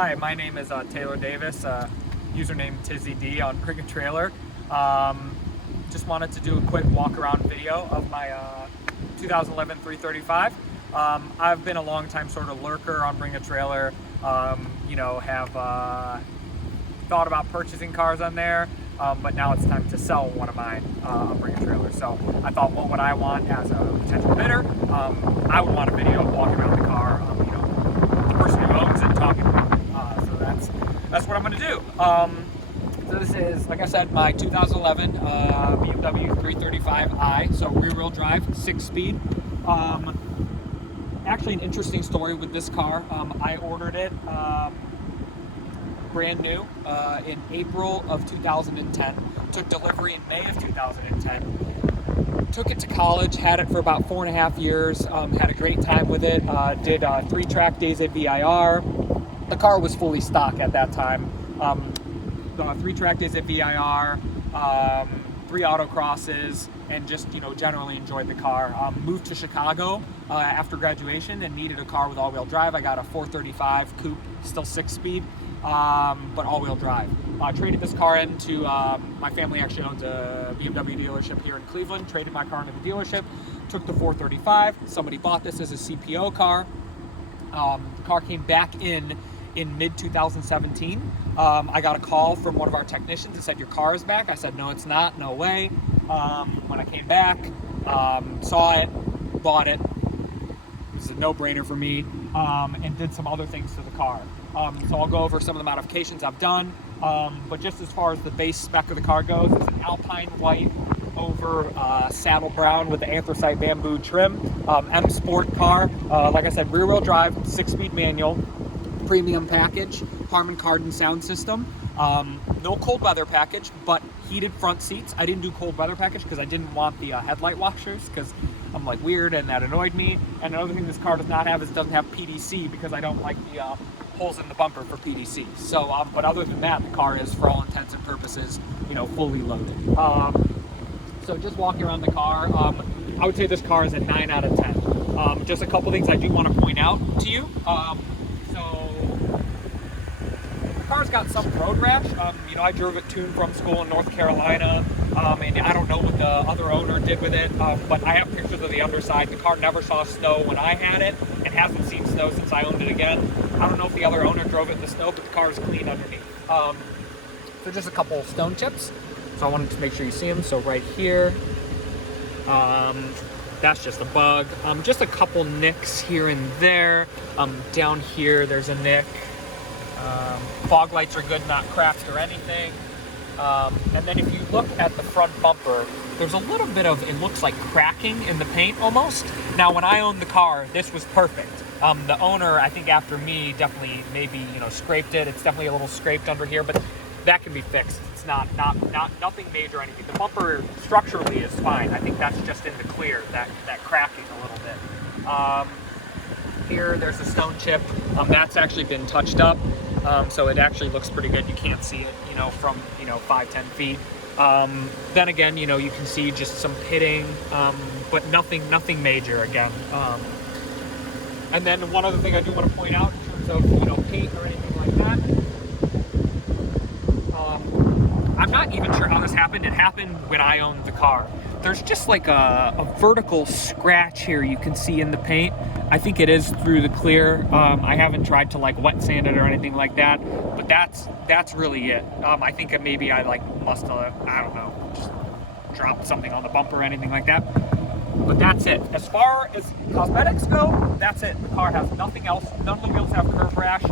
Hi, my name is Taylor Davis, username TizzyD on Bring a Trailer. Just wanted to do a quick walk-around video of my 2011 335. I've been a long-time sort of lurker on Bring a Trailer. Have thought about purchasing cars on there, but now it's time to sell one of mine on Bring a Trailer. So I thought, what would I want as a potential bidder? I would want a video of walking around the car, the person who owns it talking about it. That's what I'm going to do. So this is, like I said, my 2011 BMW 335i, so rear-wheel drive, 6-speed. Actually, an interesting story with this car. I ordered it brand new in April of 2010. Took delivery in May of 2010. Took it to college, had it for about 4.5 years. Had a great time with it. Did 3 track days at VIR. The car was fully stock at that time. 3 track days at VIR, 3 autocrosses, and just generally enjoyed the car. Moved to Chicago after graduation and needed a car with all-wheel drive. I got a 435 coupe, still 6-speed, but all-wheel drive. Traded this car into my family actually owns a BMW dealership here in Cleveland. Traded my car into the dealership. Took the 435. Somebody bought this as a CPO car. The car came back in mid-2017. I got a call from one of our technicians that said, "Your car is back." I said, "No, it's not. No way." When I came back, saw it, bought it. It was a no-brainer for me, and did some other things to the car. So I'll go over some of the modifications I've done. But just as far as the base spec of the car goes, it's an Alpine white over saddle brown with the anthracite bamboo trim. M Sport car. Like I said, rear-wheel drive, 6-speed manual. Premium package, Harman Kardon sound system. No cold weather package, but heated front seats. I didn't do cold weather package because I didn't want the headlight washers, because I'm like weird and that annoyed me. And another thing this car does not have is it doesn't have PDC, because I don't like the holes in the bumper for PDC. So, but other than that, the car is, for all intents and purposes, fully loaded. So just walking around the car, I would say this car is a 9 out of 10. Just a couple things I do want to point out to you. The car's got some road rash. I drove it tuned from school in North Carolina, and I don't know what the other owner did with it, but I have pictures of the underside. The car never saw snow when I had it, and hasn't seen snow since I owned it again. I don't know if the other owner drove it in the snow, but the car is clean underneath. So just a couple stone chips. So I wanted to make sure you see them. So right here, that's just a bug. Just a couple nicks here and there. Down here, there's a nick. Fog lights are good, not cracked or anything. And then if you look at the front bumper, there's a little bit of, it looks like cracking in the paint almost. Now, when I owned the car, this was perfect. The owner, I think after me, definitely maybe, scraped it. It's definitely a little scraped under here, but that can be fixed. It's not nothing major or anything. The bumper structurally is fine. I think that's just in the clear, that cracking a little bit. Here, there's a stone chip. That's actually been touched up, so it actually looks pretty good. You can't see it, from 5-10 feet. Then again, you can see just some pitting, but nothing major again. And then one other thing I do want to point out in terms of paint or anything like that. I'm not even sure how this happened. It happened when I owned the car. There's just like a vertical scratch here you can see in the paint. I think it is through the clear. I haven't tried to wet sand it or anything like that, but that's really it. I think maybe I must have, I don't know, just dropped something on the bumper or anything like that. But that's it. As far as cosmetics go, that's it. The car has nothing else. None of the wheels have curb rash.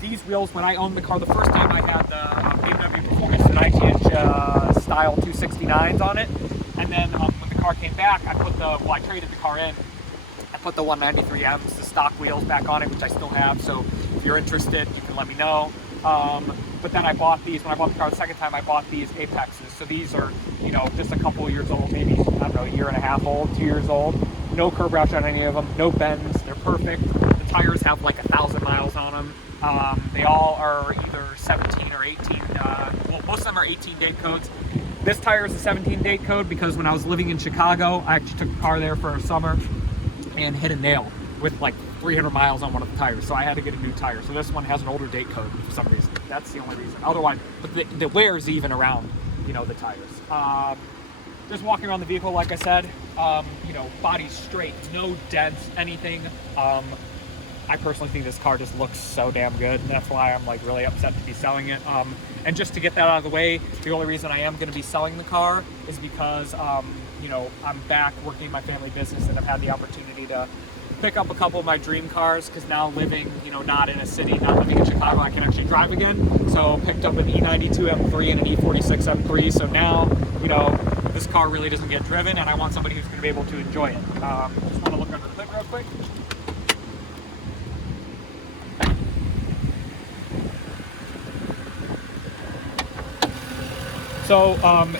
These wheels, when I owned the car the first time, I had the BMW Performance 90-inch style 269s on it. And then when the car came back, I traded the car in. I put the 193Ms, the stock wheels back on it, which I still have. So if you're interested, you can let me know. But then I bought these, when I bought the car the second time, I bought these Apexes. So these are, just a couple of years old, maybe, I don't know, 1.5 years old, 2 years old. No curb rash on any of them, no bends, they're perfect. The tires have 1,000 miles on them. They all are either 17 or 18, well, most of them are 18 date codes. This tire is a 17 date code because when I was living in Chicago, I actually took the car there for a summer and hit a nail with 300 miles on one of the tires, so I had to get a new tire. So this one has an older date code for some reason. That's the only reason. Otherwise, but the wear is even around, you know, the tires. Just walking around the vehicle, like I said, you know, body's straight, no dents, anything. I personally think this car just looks so damn good, and that's why I'm like really upset to be selling it. And just to get that out of the way, the only reason I am going to be selling the car is because, you know, I'm back working in my family business, and I've had the opportunity to pick up a couple of my dream cars, because now living, you know, not in a city, not living in Chicago, I can actually drive again. So picked up an E92 M3 and an E46 M3. So now, you know, this car really doesn't get driven, and I want somebody who's going to be able to enjoy it. Just want to look under the hood real quick. So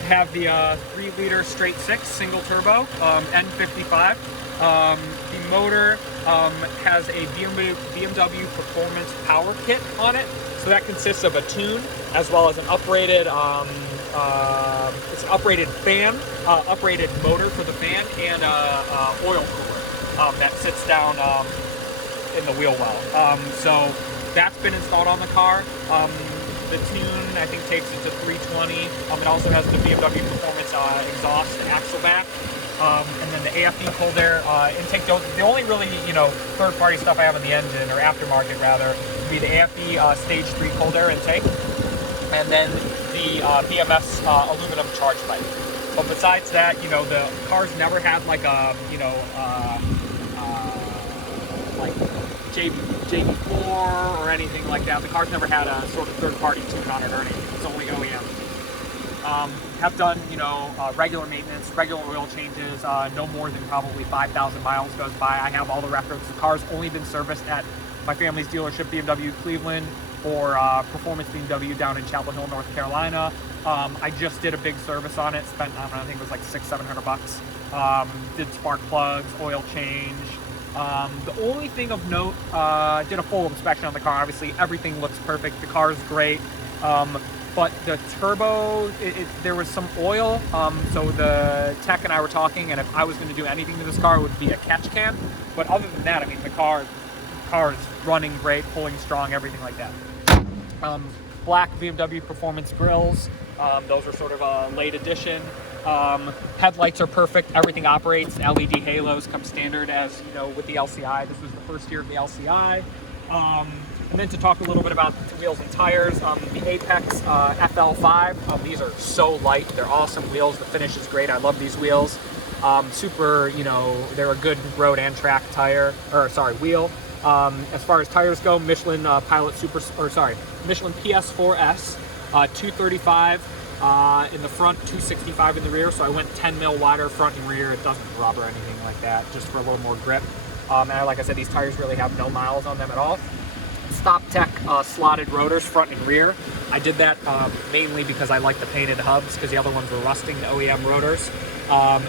have the 3-liter straight 6 single turbo N55. The motor has a BMW Performance Power Kit on it. So that consists of a tune as well as an uprated it's an uprated fan, uprated motor for the fan, and oil cooler that sits down in the wheel well. So that's been installed on the car. The tune, I think, takes it to 320. It also has the BMW Performance exhaust axle back. And then the AFE cold air intake. The only really, you know, third-party stuff I have in the engine, or aftermarket rather, would be the AFE Stage 3 cold air intake. And then the BMS aluminum charge pipe. But besides that, you know, the car's never had like a, you know, like JB4 or anything like that. The car's never had a sort of third-party tune on it or anything. It's only OEM. Have done, you know, regular maintenance, regular oil changes, no more than probably 5,000 miles goes by. I have all the records. The car's only been serviced at my family's dealership, BMW Cleveland, or Performance BMW down in Chapel Hill, North Carolina. I just did a big service on it, spent, I don't know, I think it was like $600-700. Did spark plugs, oil change. The only thing of note, did a full inspection on the car. Obviously, everything looks perfect. The car is great. But the turbo, there was some oil. So the tech and I were talking, and if I was going to do anything to this car, it would be a catch can. But other than that, I mean, the car is running great, pulling strong, everything like that. Black BMW Performance grills. Those are sort of a late addition. Headlights are perfect. Everything operates. LED halos come standard, as you know, with the LCI. This was the first year of the LCI. And then to talk a little bit about the wheels and tires, the Apex FL5. These are so light. They're awesome wheels. The finish is great. I love these wheels. Super, you know, they're a good road and track tire, or sorry, wheel. As far as tires go, Michelin Michelin PS4S, 235 in the front, 265 in the rear. So I went 10 mil wider front and rear. It doesn't rub or anything like that, just for a little more grip. And like I said, these tires really have no miles on them at all. Stop Tech slotted rotors, front and rear. I did that mainly because I like the painted hubs, because the other ones were rusting, the OEM rotors.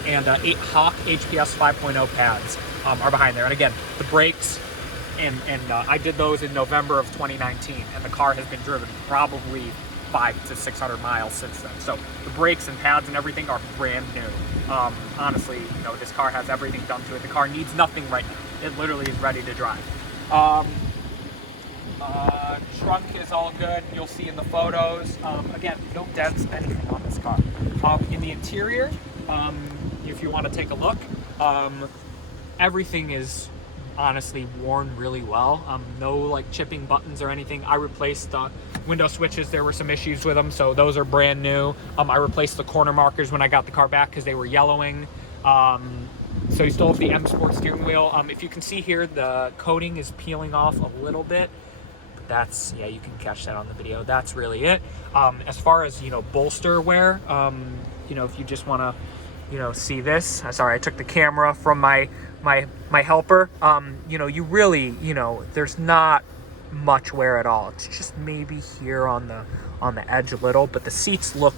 And 8 Hawk HPS 5.0 pads are behind there. And again, the brakes, and I did those in November of 2019, and the car has been driven probably 500 to 600 miles since then. So the brakes and pads and everything are brand new. Honestly, you know, this car has everything done to it. The car needs nothing right now. It literally is ready to drive. Trunk is all good. You'll see in the photos. Again, no dents, anything on this car. In the interior, if you want to take a look, everything is honestly worn really well. No like chipping buttons or anything. I replaced the window switches. There were some issues with them, so those are brand new. I replaced the corner markers when I got the car back because they were yellowing. So you still have the M Sport steering wheel. If you can see here, the coating is peeling off a little bit. But that's, yeah, you can catch that on the video. That's really it. As far as, you know, bolster wear, you know, if you just want to, you know, see this. Sorry, I took the camera from my helper. You know, you really, you know, there's not much wear at all. It's just maybe here on the edge a little, but the seats look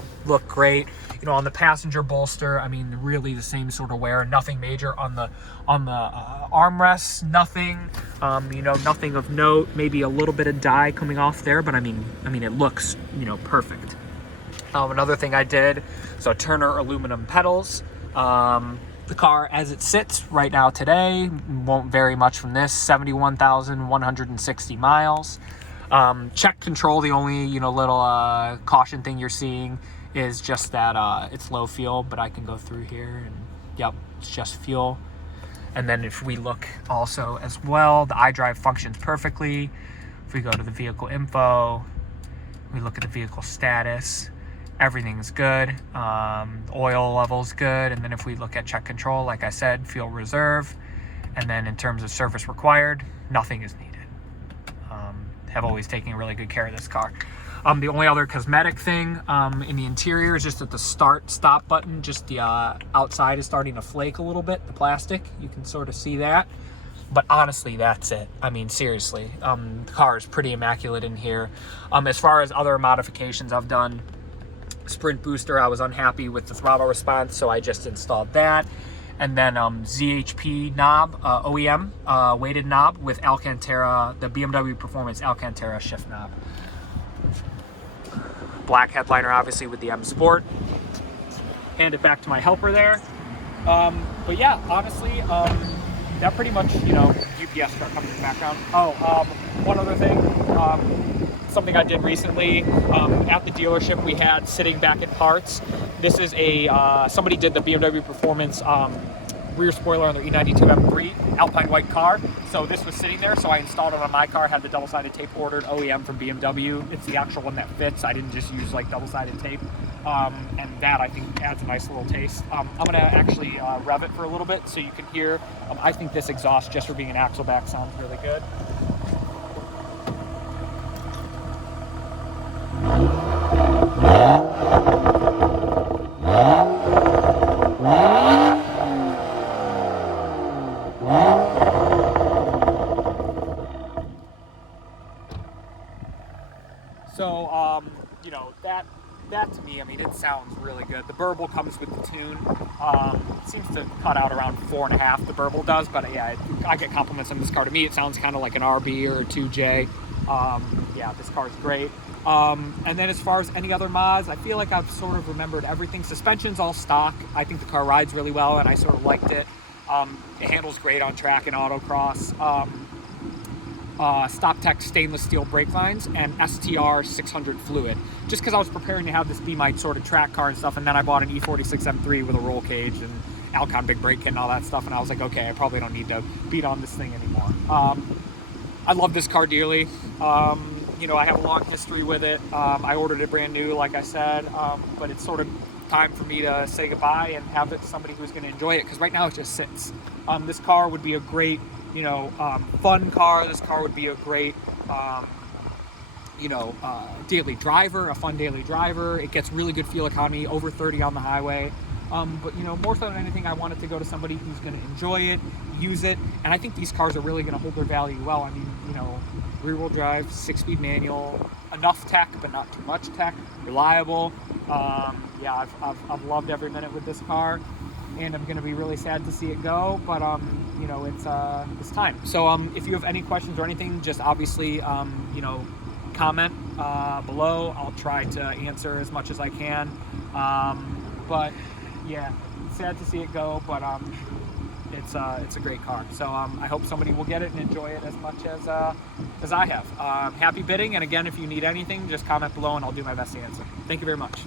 great. You know, on the passenger bolster, I mean, really the same sort of wear. Nothing major on the armrests. Nothing. You know, nothing of note. Maybe a little bit of dye coming off there, but I mean, it looks, you know, perfect. Another thing I did, so Turner aluminum pedals. The car as it sits right now today won't vary much from this, 71,160 miles. Check control, the only, little caution thing you're seeing is just that it's low fuel, but I can go through here and yep, it's just fuel. And then if we look also as well, the iDrive functions perfectly. If we go to the vehicle info, we look at the vehicle status, everything's good. Oil level's good. And then if we look at check control, like I said, fuel reserve. And then in terms of service required, nothing is needed. Have always taken really good care of this car. The only other cosmetic thing in the interior is just at the stop button, just the outside is starting to flake a little bit, the plastic. You can sort of see that. But honestly, that's it. I mean, seriously, the car is pretty immaculate in here. As far as other modifications I've done, Sprint booster, I was unhappy with the throttle response, so I just installed that. And then ZHP knob, OEM weighted knob with Alcantara, the BMW Performance Alcantara shift knob. Black headliner, obviously, with the M Sport. Hand it back to my helper there. But yeah, honestly, that pretty much, UPS truck coming in the background. One other thing, something I did recently at the dealership we had sitting back in parts. This is somebody did the BMW Performance rear spoiler on their E92 M3 Alpine white car. So this was sitting there, so I installed it on my car, had the double-sided tape ordered, OEM from BMW. It's the actual one that fits. I didn't just use like double-sided tape. And that I think adds a nice little taste. I'm gonna actually rev it for a little bit so you can hear. I think this exhaust, just for being an axle back, sounds really good. So, that to me, I mean, it sounds really good. The burble comes with the tune. Seems to cut out around 4.5, the burble does, but yeah, I get compliments on this car. To me, it sounds kind of like an RB or a 2J. Yeah, this car's great. And then as far as any other mods, I feel like I've sort of remembered everything. Suspension's all stock. I think the car rides really well, and I sort of liked it. It handles great on track and autocross. StopTech stainless steel brake lines and STR 600 fluid. Just because I was preparing to have this be my sort of track car and stuff, and then I bought an E46 M3 with a roll cage and Alcon big brake kit and all that stuff, and I was like, okay, I probably don't need to beat on this thing anymore. I love this car dearly. I have a long history with it. I ordered it brand new, like I said, but it's sort of time for me to say goodbye and have it somebody who's going to enjoy it, because right now it just sits. This car would be a great fun car. This car would be a great daily driver, a fun daily driver. It gets really good fuel economy, over 30 on the highway. But more so than anything, I want it to go to somebody who's going to enjoy it, use it, and I think these cars are really going to hold their value well. I mean, rear-wheel drive, 6-speed manual, enough tech, but not too much tech, reliable. Yeah, I've loved every minute with this car, and I'm going to be really sad to see it go, but it's time. So if you have any questions or anything, just obviously comment below. I'll try to answer as much as I can. But yeah, sad to see it go, but it's a great car. So I hope somebody will get it and enjoy it as much as I have. Happy bidding, and again, if you need anything, just comment below and I'll do my best to answer. Thank you very much.